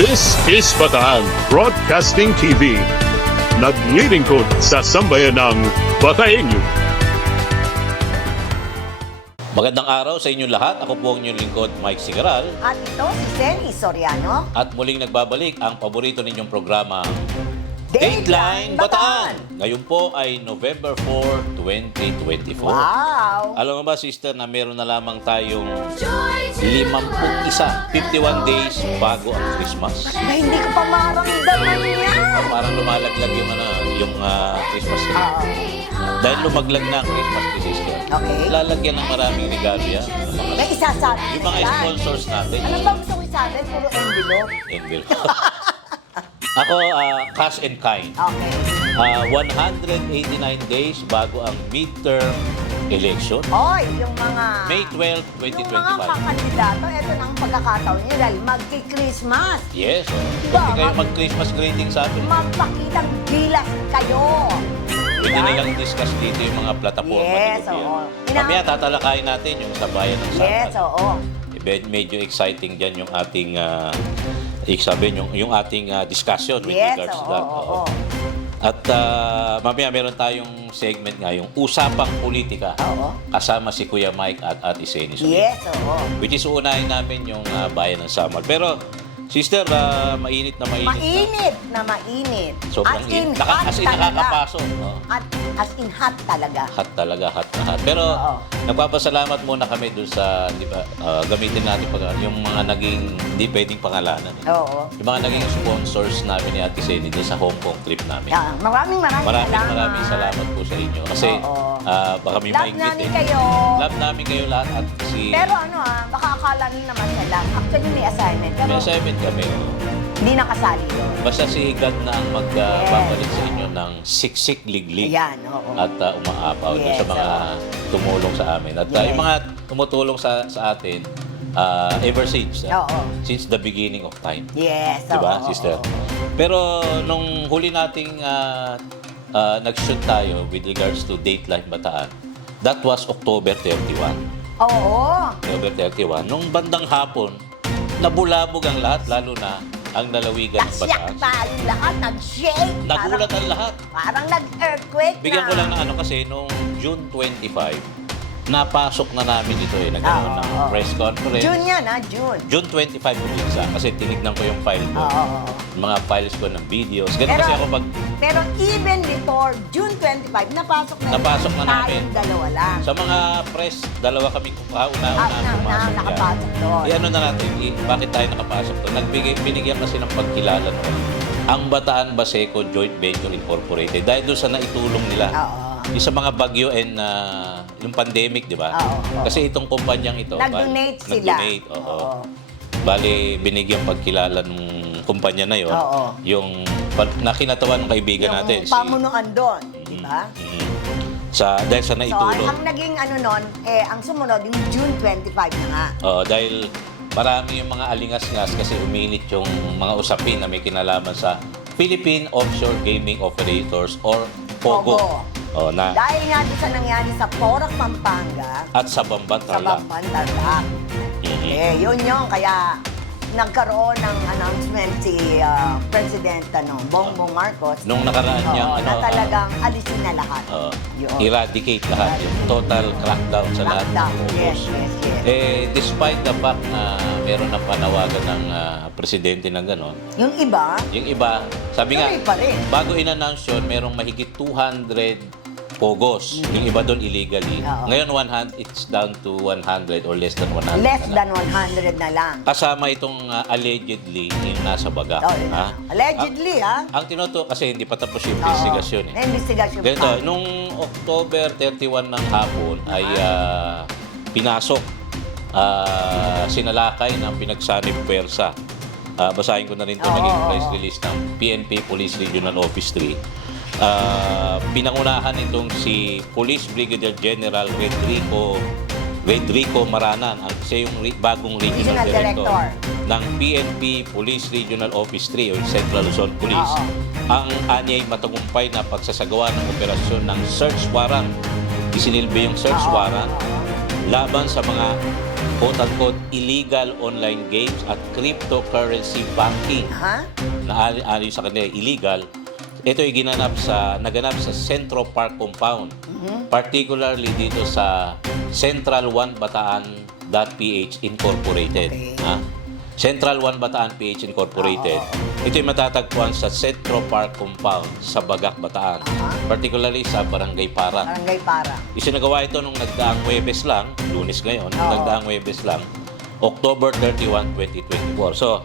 This is Bataan Broadcasting TV. Naglilingkod sa sambayan ng Bataenyo. Magandang araw sa inyong lahat. Ako po ang inyong lingkod, Mike Sigaral. At ito si Senny Soriano. At muling nagbabalik ang paborito ninyong programa, Dateline Bataan. Ngayon po ay November 4, 2024. Wow! Alam mo ba, sister, na meron na lamang tayong 51 days bago ang Christmas. Na hindi ko pa maramdaman yan. Parang lumalaglag yung Christmas tree. Dahil lumaglag na ang Christmas tree, sister. Okay. Lalagyan ng maraming regalo yan. May isasabi. Yung mga sponsors natin. Ano ba gusto ko isabi? Puro envelope. Envelope. Ako, cash and kind. Okay. 189 days bago ang midterm election. Oy, yung mga... May 12, Yung mga 2025. kakandidato, ito na ang pagkakataon nyo dahil magki-Christmas. Yes. Diba? Pwede kayo mag-Christmas greeting sa atin. Magpakitang gilas kayo. Pwede nilang discuss dito yung mga plataforma Yes, ni oo. Lupian. Mamaya tatalakayin natin yung sa bayan ng Samal. Yes, oo. Medyo exciting dyan yung ating yung ating discussion with Yes, regards to oo, that. oo. At mamaya meron tayong segment nga, yung Usapang Politika. Oo. Kasama si Kuya Mike at Ate Senny. Yes, oo. Which is uunahin namin yung bayan ng Samal. Pero, sister, mainit na mainit. Mainit na mainit. Sobrang As in init. hot As in talaga. nakakapasok. Oh. At as in hot talaga. Hot talaga, hot na hot. Pero, Oo. nagpapasalamat muna kami dun sa, di ba, gamitin natin yung mga naging, hindi pwedeng pangalanan. Oo. Yung mga naging sponsors namin ni Ate Senny dun sa Hong Kong trip namin. Yeah, maraming Maraming salamat po sa inyo. Kasi, Oo. baka may Love maingit namin kayo. Love namin kayo lahat at si... Pero baka akala nyo naman siya lang. Actually may assignment. Pero may assignment kami. hindi nakasali yun. Basta si God na ang magbabalik sa inyo ng siksik liglig. Ayan, oo. At umaapaw doon Yes, sa mga tumulong sa amin. At Yes. yung mga tumutulong sa atin ever since. Oo. Since the beginning of time. Yes, Diba, oo, sister? oo, oo. Pero nung huli nating nag-shoot tayo with regards to Dateline Bataan, that was October 31. Oo. October 31. Nung bandang hapon, nabulabog ang lahat, lalo na ang lalawigan ng Nasyak Bataan. tayong lahat. Nag-shake. Nagulat ang lahat. Parang nag-earthquake Bigyan ko lang ng kasi nung June 25, napasok na namin ito nagkaroon ng Oo. press conference. June yan, June. June 25 ko isa kasi tinignan ko yung file ko. Oo. Yung mga files ko ng videos. Ganun kasi ako pag Pero even before June 25, napasok na namin. tayong dalawa lang. Sa mga press, dalawa kami una Nakapasok doon. Ano na natin, bakit tayo nakapasok doon? Binigyan kasi ng pagkilala noon. Ang Bataan Baseco Joint Venture Incorporated. Dahil doon sa naitulong nila. Oo. Yung sa mga bagyo and yung pandemic, di ba? Oo. Kasi itong kumpanyang ito, Nag-donate sila. Nag-donate, oo. Oo. Bali, binigyan pagkilala ng kumpanya na yon. Oo. Yung nakinatawan ng kaibigan natin. Yung pamunuan doon, di ba? Dahil sa So, naitulong. ang naging nun, ang sumunod, yung June 25 na nga. Dahil marami yung mga alingas-ngas kasi uminit yung mga usapin na may kinalaman sa Philippine Offshore Gaming Operators or POGO. POGO. Dahil nga doon sa nangyari sa Porac, Pampanga, At sa Bamban, sa Tarlac. Bamban, Tarlac. Yun yung kaya nagkaroon ng announcement si President Bongbong Marcos Nung nakaraan niyang na talagang alisin na lahat. Yun. eradicate lahat. Yung total crackdown sa lahat ng Lockdown. POGOs. Yes, yes, yes. Despite the fact na meron ng panawagan ng presidente ng gano'n, Yung iba, yung iba, sabi nga, tuloy pa rin. bago in-announce yun, merong mahigit 200 POGOs. Yung iba doon illegally. Oo. Ngayon, it's down to 100 or less than 100. Less na lang. than 100 na lang. Kasama itong allegedly yung nasa baga. Oh, allegedly, Ang tinuto, kasi hindi pa tapos yung investigasyon. Na investigasyon Ganito, pa. nung October 31 ng hapon ay pinasok, sinalakay ng pinagsanib pwersa. Basahin ko na rin ito, naging press release ng PNP Police Regional Office 3. Pinangunahan itong si Police Brigadier General Redrico Maranan, siya yung bagong regional director ng PNP Police Regional Office 3 o Central Luzon Police. Ang anyay matagumpay na pagsasagawa ng operasyon ng search warrant. Isinilbi yung search warrant laban sa mga quote-unquote illegal online games at cryptocurrency banking Ha? na ayon sa kanila illegal. Ito ay naganap sa Centro Park Compound, particularly dito sa Central One Bataan.ph Incorporated. Okay. Ha? Central One Bataan PH Incorporated. Ito ay matatagpuan sa Centro Park Compound sa Bagak, Bataan. Particularly sa Barangay Para. Barangay Para. Isinagawa ito nung nagdaang Huwebes lang, Lunes ngayon, Oo. nagdaang Huwebes lang, October 31, 2024. So,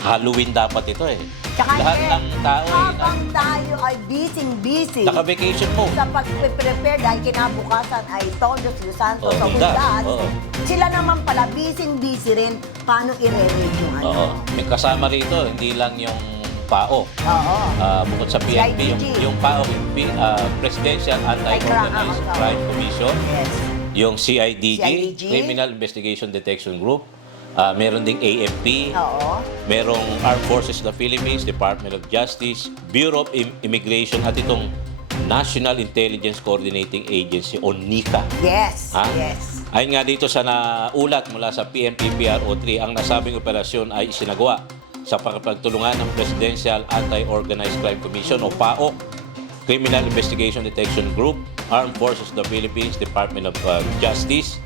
Halloween dapat ito eh. Tsaka Lahat ng tao ay habang tayo ay busy naka-vacation mo. sa pag-prepare dahil kinabukasan ay Todos los Santos Oh, o Hundas. Hundas, Oo. sila naman pala busy rin paano i-read yung ano. Oo. May kasama rito, hindi lang yung PAO. Oo. Bukod sa PNP, CIDG. yung PAO, Presidential Anti-Organized Oo. Crime Commission, Yes. yung CIDG, CIDG. Criminal Investigation Detection Group, meron ding AFP, Oo. merong Armed Forces of the Philippines, Department of Justice, Bureau of Immigration, at itong National Intelligence Coordinating Agency o NICA. Yes. Ha? Yes. Ayon nga dito sa naulat mula sa PNP-PRO3, ang nasabing operasyon ay isinagawa sa pagtulungan ng Presidential Anti-Organized Crime Commission o PAO, Criminal Investigation Detection Group, Armed Forces of the Philippines, Department of Justice,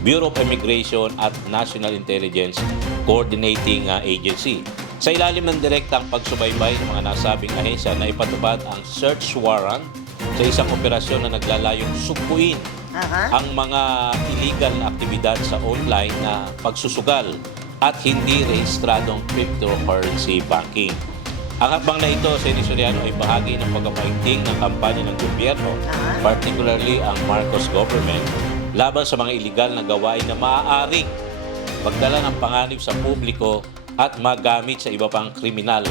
Bureau of Immigration at National Intelligence Coordinating Agency. Sa ilalim ng direktang pagsubaybay ng mga nasabing ahensya na ipatupad ang search warrant sa isang operasyon na naglalayong sugpuin Aha. ang mga illegal na aktibidad sa online na pagsusugal at hindi rehistradong cryptocurrency banking. Ang hakbang na ito, Sen. Soriano, ay bahagi ng pagpapaigting ng kampanya ng gobyerno, particularly ang Marcos government, laban sa mga illegal na gawain na maaaring magdala ng panganib sa publiko at magamit sa iba pang criminal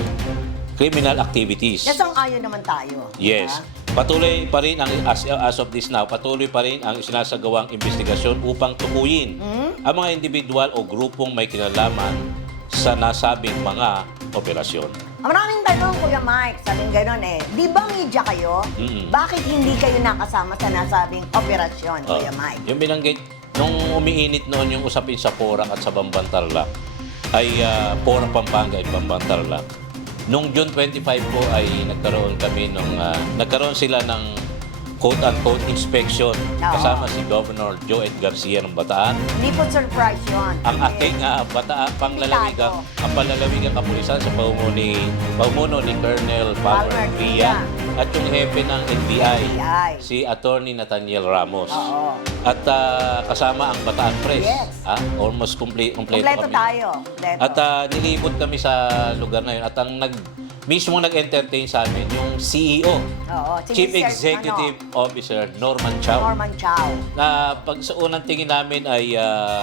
activities. Nasang-ayon naman tayo. Yes. Diba? Patuloy pa rin ang as of this now, patuloy pa rin ang isinasagawang investigasyon upang tukuyin ang mga individual o grupong may kinalaman sa nasabing mga operasyon. Maraming tanong, Kuya Mike, sabing gano'n eh. Di ba media kayo? Bakit hindi kayo nakasama sa nasabing operasyon, Kuya Mike? Yung binanggit, nung umiinit noon yung usapin sa Porac at sa Bambantarlac, ay Porac, Pampanga at Bambantarlac. Nung June 25 po ay nagkaroon sila ng quote-unquote inspection kasama si Governor Joe Garcia ng Bataan. Hindi po surprise yun. Ang ating Bataan, ang palalawigang kapulisan sa pamumuno ni Colonel Palmer Villa at yung hepe ng NBI, si Attorney Nathaniel Ramos. Oo. At kasama ang Bataan Press. Yes. Almost kompleto Kompleto kami. tayo. Kompleto. At nilibot kami sa lugar na yun. At ang mismo nag-entertain sa amin yung CEO, Oo, si Chief Mr. Executive Officer Norman Chow. Norman Chow. Na pag sa unang tingin namin ay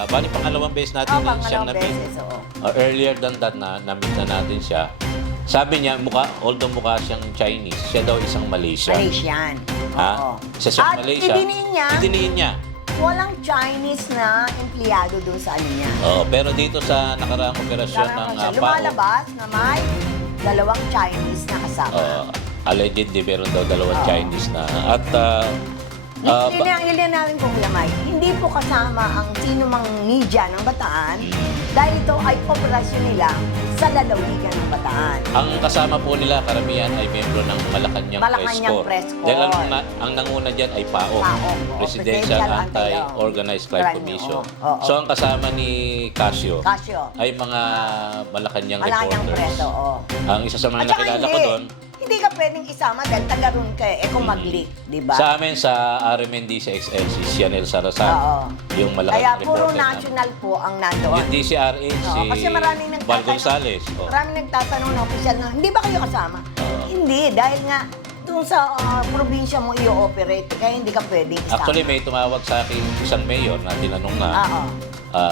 bali pangalawang beses natin siyang Pangalawang na-meet. beses, oo. Earlier than that na-meet na natin siya. Sabi niya, although mukha siyang Chinese, siya daw isang Malaysian. Malaysian. Oo. Isa siyang At Malaysian. idiniin niya, Idiniin niya. walang Chinese na empleyado doon sa ano niya. Pero dito sa nakaraang operasyon ng PAO, lumalabas na may dalawang Chinese na kasama. allegedly meron daw dalawang Chinese na. At Ilan namin po, Kuya Mike, hindi po kasama ang sino mang media ng Bataan dahil ito ay operasyon nila sa lalawigan ng Bataan. ang kasama po nila karamihan ay miyembro ng Malacanang Press Corps. Dahil ang nanguna dyan ay PAO, Presidential Anti-Organized Crime Commission. So ang kasama ni Casio ay mga Malacanang Malacanang Press, reporters. oo. Ang isa sa mga At saka nakilala ko doon, hindi ka pwedeng isama dahil taga-roon ka eh kung mag-leak, di ba? sa amin sa RMND sa XL, si Sianel Salazar, Oo. yung Kaya Malacanang puro reporter national po ang nandoon. Yung DCRA, si Kasi maraming Val Gonzales. Oh. Maraming nagtatanong na opisyal na, hindi ba kayo kasama? Oo. Hindi, dahil nga doon sa probinsya mo i-operate, kaya hindi ka pwedeng isama. Actually, may tumawag sa akin isang mayor na tinanong na Oo.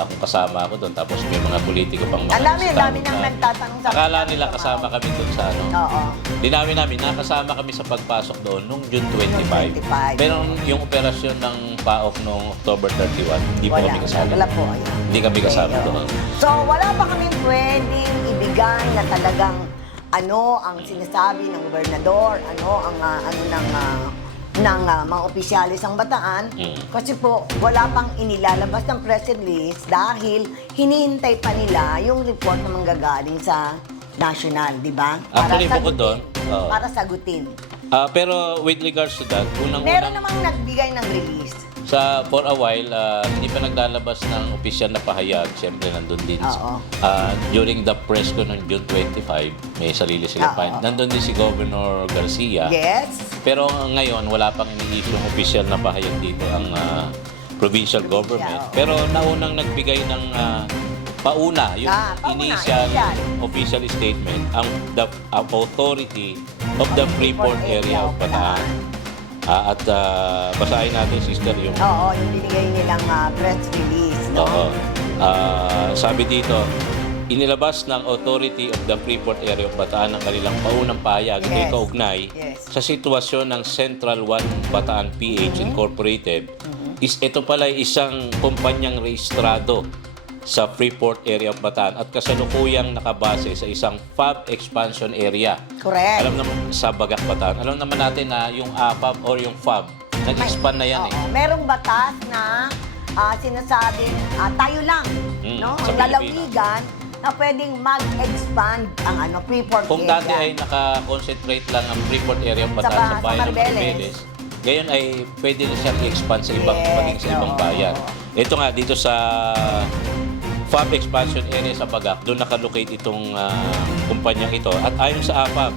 kung kasama ako doon. Tapos may mga politiko pang mga Ang dami nagtatanong nang sa amin. nagtatanong sa Akala nila kasama kami doon sa ano. Oo. Linawin namin, nakasama kami sa pagpasok doon nung June 25. June 25. Pero yung operasyon ng PAOK noong October 31, hindi po kami kasama. Wala po. Ayan. Hindi kami kasama Okay, doon. So, wala pa kami pwedeng ibigay na talagang ano ang sinasabi ng gobernador, ano ang mga opisyalis ng Bataan kasi po wala pang inilalabas ng press release dahil hinihintay pa nila yung report na manggagaling sa national, di ba? Actually, bukod doon, Para sagutin. pero with regards to that, Meron unang-unang namang nagbigay ng release. for a while, hindi pa naglalabas ng opisyal na pahayag. Siyempre, nandun din. Oo. During the press ko noong June 25, may sarili silang Oo. nandun din si Governor Garcia. Yes. Pero ngayon, wala pang ini-issue ng opisyal na pahayag dito ang provincial government. oo. Pero naunang nagbigay ng pauna, yung pauna, initial initial. official statement, ang the authority of the Freeport area of Bataan. At basahin natin, sister, yung... Oo, yung binigay nilang press release, no? Oo. Sabi dito, inilabas ng Authority of the Freeport Area of Bataan ang kanilang paunang pahayag na Yes. kaugnay Yes. sa sitwasyon ng Central One Bataan PH Incorporated. Ito pala ay isang kumpanyang rehistrado sa Freeport Area of Bataan at kasalukuyang nakabase sa isang FAB expansion area. Correct. Alam naman sa Bagak Bataan, alam naman natin na yung AFAB or yung FAB, nag-expand na yan Oo. Merong batas na sinasabing tayo lang, no? sa Ang lalawigan na pwedeng mag-expand ang Freeport Kung area. dati ay naka-concentrate lang ang Freeport area of Bataan Sa sa bayan ng Maribeles. Maribeles, ngayon ay pwede na siyang i-expand sa ibang, Yes, maging sa ibang oo. bayan. Ito nga, dito sa FAB expansion area sa Bagak, doon nakalocate itong kumpanyang ito. At ayon sa AFAB,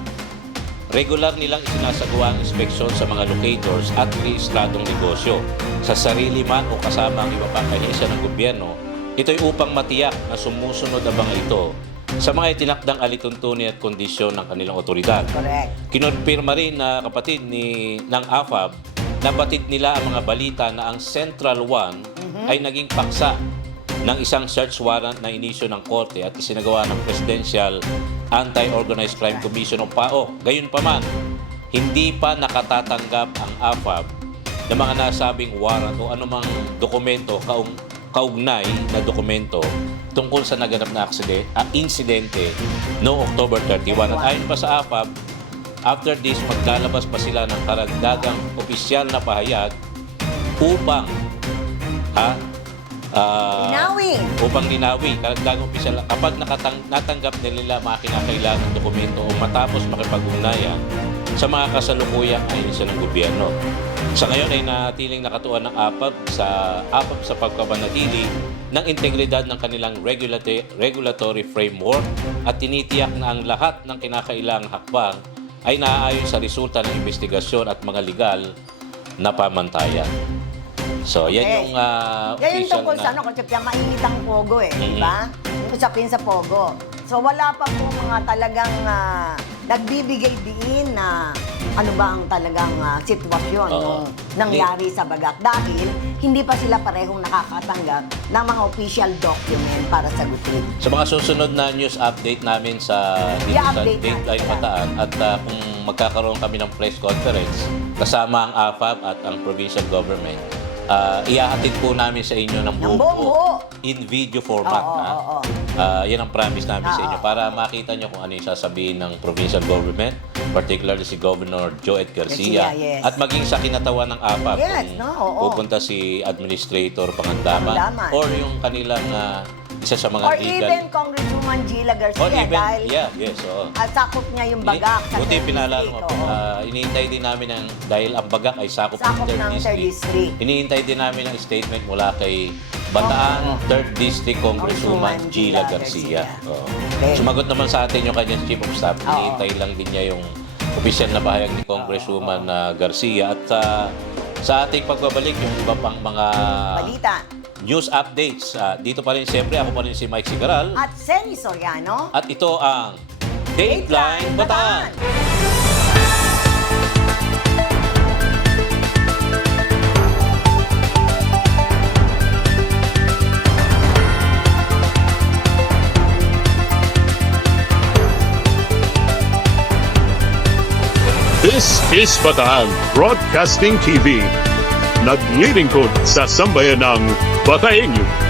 regular nilang isinasagawa ang inspeksyon sa mga locators at rehistradong negosyo sa sarili man o kasama ang iba pang ahensya ng gobyerno. Ito ay upang matiyak na sumusunod ang mga ito sa mga itinakdang alituntunin at kondisyon ng kanilang otoridad. Correct. Kinonfirma rin na kapatid ng AFAB na batid nila ang mga balita na ang Central One ay naging paksa ng isang search warrant na inisyo ng korte at isinagawa ng Presidential Anti-Organized Crime Commission o PAO. Gayunpaman, hindi pa nakatatanggap ang AFAB ng mga nasabing warrant o anumang dokumento kaugnay na dokumento tungkol sa naganap na insidente noong October 31. At ayon pa sa AFAB, after this, maglalabas pa sila ng karagdagang opisyal na pahayag upang upang linawi, karagdagang opisyal kapag natanggap nila mga kinakailangang dokumento o matapos makipag-ugnayan sa mga kasalukuyang ahensya ng gobyerno. Sa ngayon ay natiling nakatuon ng AFAB sa pagkapanatili ng integridad ng kanilang regulatory framework at tinitiyak na ang lahat ng kinakailangang hakbang ay naaayon sa resulta ng investigasyon at mga legal na pamantayan. So, yan yung Yan yung official tungkol sa kasi mainit ang Pogo di ba? Yung usapin sa Pogo. So, wala pa po mga talagang nagbibigay diin na ano ba ang talagang sitwasyon nung nangyari sa Bagak. Dahil hindi pa sila parehong nakakatanggap ng mga official document para sagutin. Sa mga susunod na news update namin sa I-update Dateline natin Bataan at kung magkakaroon kami ng press conference kasama ang AFAB at ang provincial government, ihahatid po namin sa inyo ng buong buo. in video format. Oo. Yan ang promise namin sa inyo para makita nyo kung ano yung sasabihin ng provincial government, particularly si Governor Joet Garcia, Yes. at maging sa kinatawan ng AFAB Yes, kung pupunta si Administrator Pangandaman or yung kanilang isa sa mga Or legal. even Congresswoman Gila Garcia Or even, dahil oo. sakop niya yung Bagak sa Buti 3rd pinalalo mo. district. Inihintay din namin dahil ang Bagak ay sakop Sakop ng 3rd ng 3rd district. Inihintay din namin ang statement mula kay Bataan 3rd District Congresswoman Gila Garcia. Oo. Okay. Sumagot naman sa atin yung kanyang Chief of Staff. Inihintay lang din niya yung opisyal na pahayag ni Congresswoman Garcia. At sa ating pagbabalik, yung iba pang mga Balita. news updates. Dito pa rin siyempre, ako pa rin si Mike Sigaral. At Senny Soriano. At ito ang Dateline Bataan. This is Bataan Broadcasting TV. Naglilingkod sa sambayanang Bataenyo.